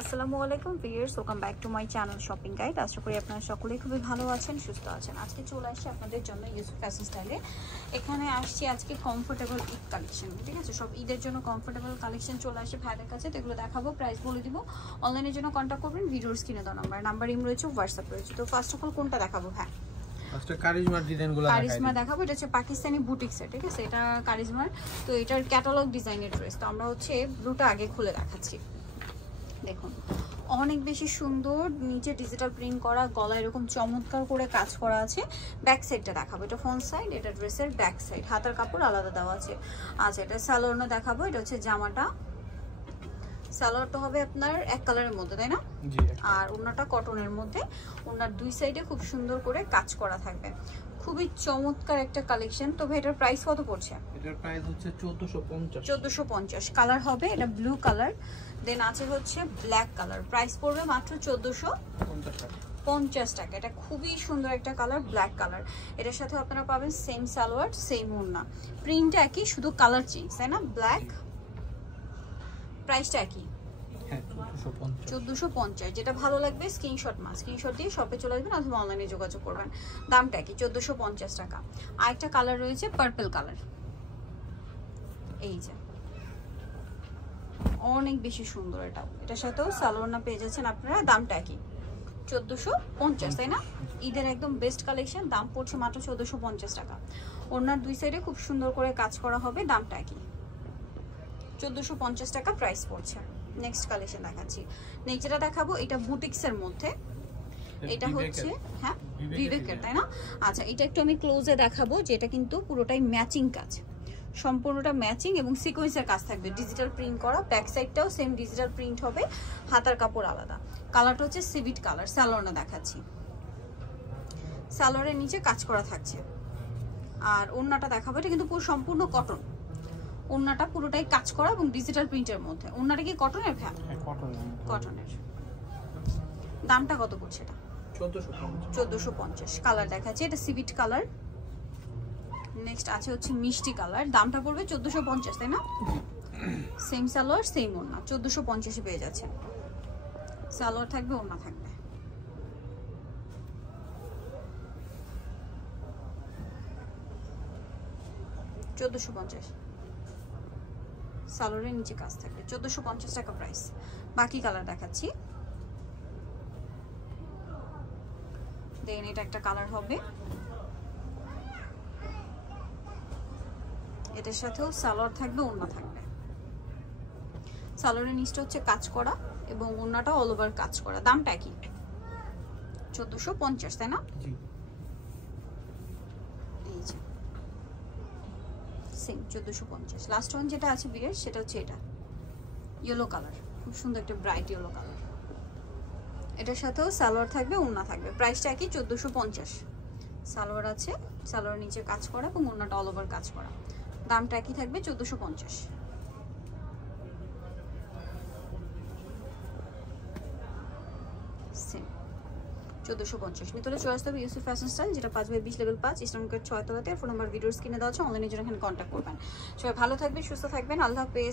আসসালামু আলাইকুম viewers, welcome back to my channel shopping guide. আশা করি আপনারা সকলেই খুবই ভালো আছেন, সুস্থ আছেন। আজকে চলে আসছি আপনাদের জন্য ইউসুফ ফ্যাশন স্টাইলে। এখানে আসছি আজকে কমফোর্টেবল ঈদ কালেকশন, ঠিক আছে? সব ঈদের জন্য কমফোর্টেবল কালেকশন চলে আসে ভাইদের কাছে, তো এগুলো দেখাবো, প্রাইস বলে দিব। অনলাইনের জন্য কন্ট্যাক্ট করবেন, ভিডিওর স্ক্রিনে দেওয়া নাম্বার ইম রয়েছে, হোয়াটসঅ্যাপ রয়েছে। তো ফার্স্ট অফ অল কোনটা দেখাবো? হ্যাঁ, কারিজমা দেখাবো। এটা হচ্ছে পাকিস্তানি বুটিক্সের, ঠিক আছে? এটা কারিজমার, তো এটার ক্যাটালগ ডিজাইনের ড্রেস। তো আমরা হচ্ছে ব্লুটা আগে খুলে দেখাচ্ছি। দেখুন, অনেক বেশি সুন্দর, নিচে ডিজিটাল প্রিন্ট করা, গলা এরকম চমৎকার করে কাজ করা আছে। ব্যাক সাইডটা দেখাবো, এটা ফ্রন্ট সাইড, এটা ড্রেসের ব্যাক সাইড। হাতার কাপড় আলাদা দেওয়া আছে। আচ্ছা, এটা সালোয়ারটা দেখাবো। এটা হচ্ছে জামাটা, সালোয়ারটা হবে আপনার এক কালারের মধ্যে, তাই না? আর ওড়নাটা কটনের মধ্যে। ওড়নার দুই সাইডে খুব সুন্দর করে কাজ করা থাকবে। খুবই চমৎকার একটা কালেকশন। তবে এটার প্রাইস কত পড়ছে? এটার প্রাইস হচ্ছে 1450। 1450 কালার হবে, এটা ব্লু কালার। দেন আছে হচ্ছে ব্ল্যাক কালার, প্রাইস পড়বে মাত্র 1450 টাকা। এটা খুবই সুন্দর একটা কালার, ব্ল্যাক কালার। এটার সাথে আপনারা পাবেন সেম সালোয়ার, সেম ওড়না, প্রিন্ট একই, শুধু কালার চেঞ্জ, তাই না? ব্ল্যাক, প্রাইসটা একই, 1450। যেটা ভালো লাগবে স্ক্রিনশট দিয়ে শপে চলে আসবেন অথবা অনলাইনে যোগাযোগ করবেন। দামটা কি? 1450 টাকা। আরেকটা কালার রয়েছে পার্পল কালার, এই যে অনেক বেশি সুন্দর। এটার সাথেও সালোয়ার পেয়ে যাচ্ছেন আপনারা। দামটা কি? 1450, তাই না? ঈদের একদম বেস্ট কালেকশন, দাম পড়ছে মাত্র 1450 টাকা। ওড়নার দুই সাইডে খুব সুন্দর করে কাজ করা হবে। দামটা কি? 1450 টাকা প্রাইস পড়ছে। নেক্সট কালেকশন দেখাচ্ছি। নেক্সট যেটা দেখাবো, এটা বুটিক্সের মধ্যে। এটা হচ্ছে হ্যাঁ বিবেকের, তাই না? আচ্ছা, এটা একটু আমি ক্লোজে দেখাবো, যেটা কিন্তু পুরোটাই ম্যাচিং কাজ, সম্পূর্ণটা ম্যাচিং এবং সিকোয়েন্সের কাজ থাকবে, ডিজিটাল প্রিন্ট করা। ব্যাক সাইডটাও সেম ডিজিটাল প্রিন্ট হবে, হাতার কাপড় আলাদা। কালারটা হচ্ছে সিভিট কালার। সালোয়ারটা দেখাচ্ছি, সালোয়ারের নিচে কাজ করা থাকছে। আর ওড়নাটা দেখাবো, এটা কিন্তু পুরো সম্পূর্ণ কটন। ওড়নাটা পুরোটাই কাজ করা এবং ডিজিটাল প্রিন্টের মধ্যে। ওড়নাটা কি কটনের? হ্যাঁ কটনের। দামটা কত পড়ছে এটা? 1450। কালার দেখাচ্ছে, এটা সিভিট কালার। নেক্সট আছে হচ্ছে মিষ্টি কালার। দামটা পড়বে 1450, তাই না? সেম সালোয়ার, সেম ওড়না, 1450 পেয়ে যাচ্ছে। সালোয়ার থাকবে, ওড়না থাকবে। সালোয়ারের নিচে কাজ থাকবে, 1450 টাকা প্রাইস। বাকি কালার দেখাচ্ছি। দেন এটা একটা কালার হবে, এটার সাথেও সালোয়ার থাকবে, ওড়না থাকবে। সালোয়ারের নিচটা হচ্ছে কাজ করা এবং ওড়নাটা অল ওভার কাজ করা। দামটা কি? 1450, তাই না? এই যে সেম 1450। লাস্ট ওয়ান যেটা আছে বিয়ের, সেটা হচ্ছে এটা ইয়েলো কালার, খুব সুন্দর একটা ব্রাইট ইয়েলো কালার। এটার সাথেও সালোয়ার থাকবে, ওড়না থাকবে। প্রাইসটা কি? 1450। সালোয়ার আছে, সালোয়ার নিচে কাজ করা এবং ওড়নাটা অল ওভার কাজ করা। দামটা কি থাকবে? 1450। সেম 1450। ভিতরে চলে আসতে হবে ইউসুফ ফ্যাশন স্টাইল, যেটা 5/20 লেভেল 5 ইসলাম গেট 6 তলাতে। ফোন নাম্বার ভিডিওর স্ক্রিনে দেওয়া আছে, অনলাইনের জন্য এখানে কন্ট্যাক্ট করবেন। সবাই ভালো থাকবেন, সুস্থ থাকবেন, আল্লাহ হাফেজ।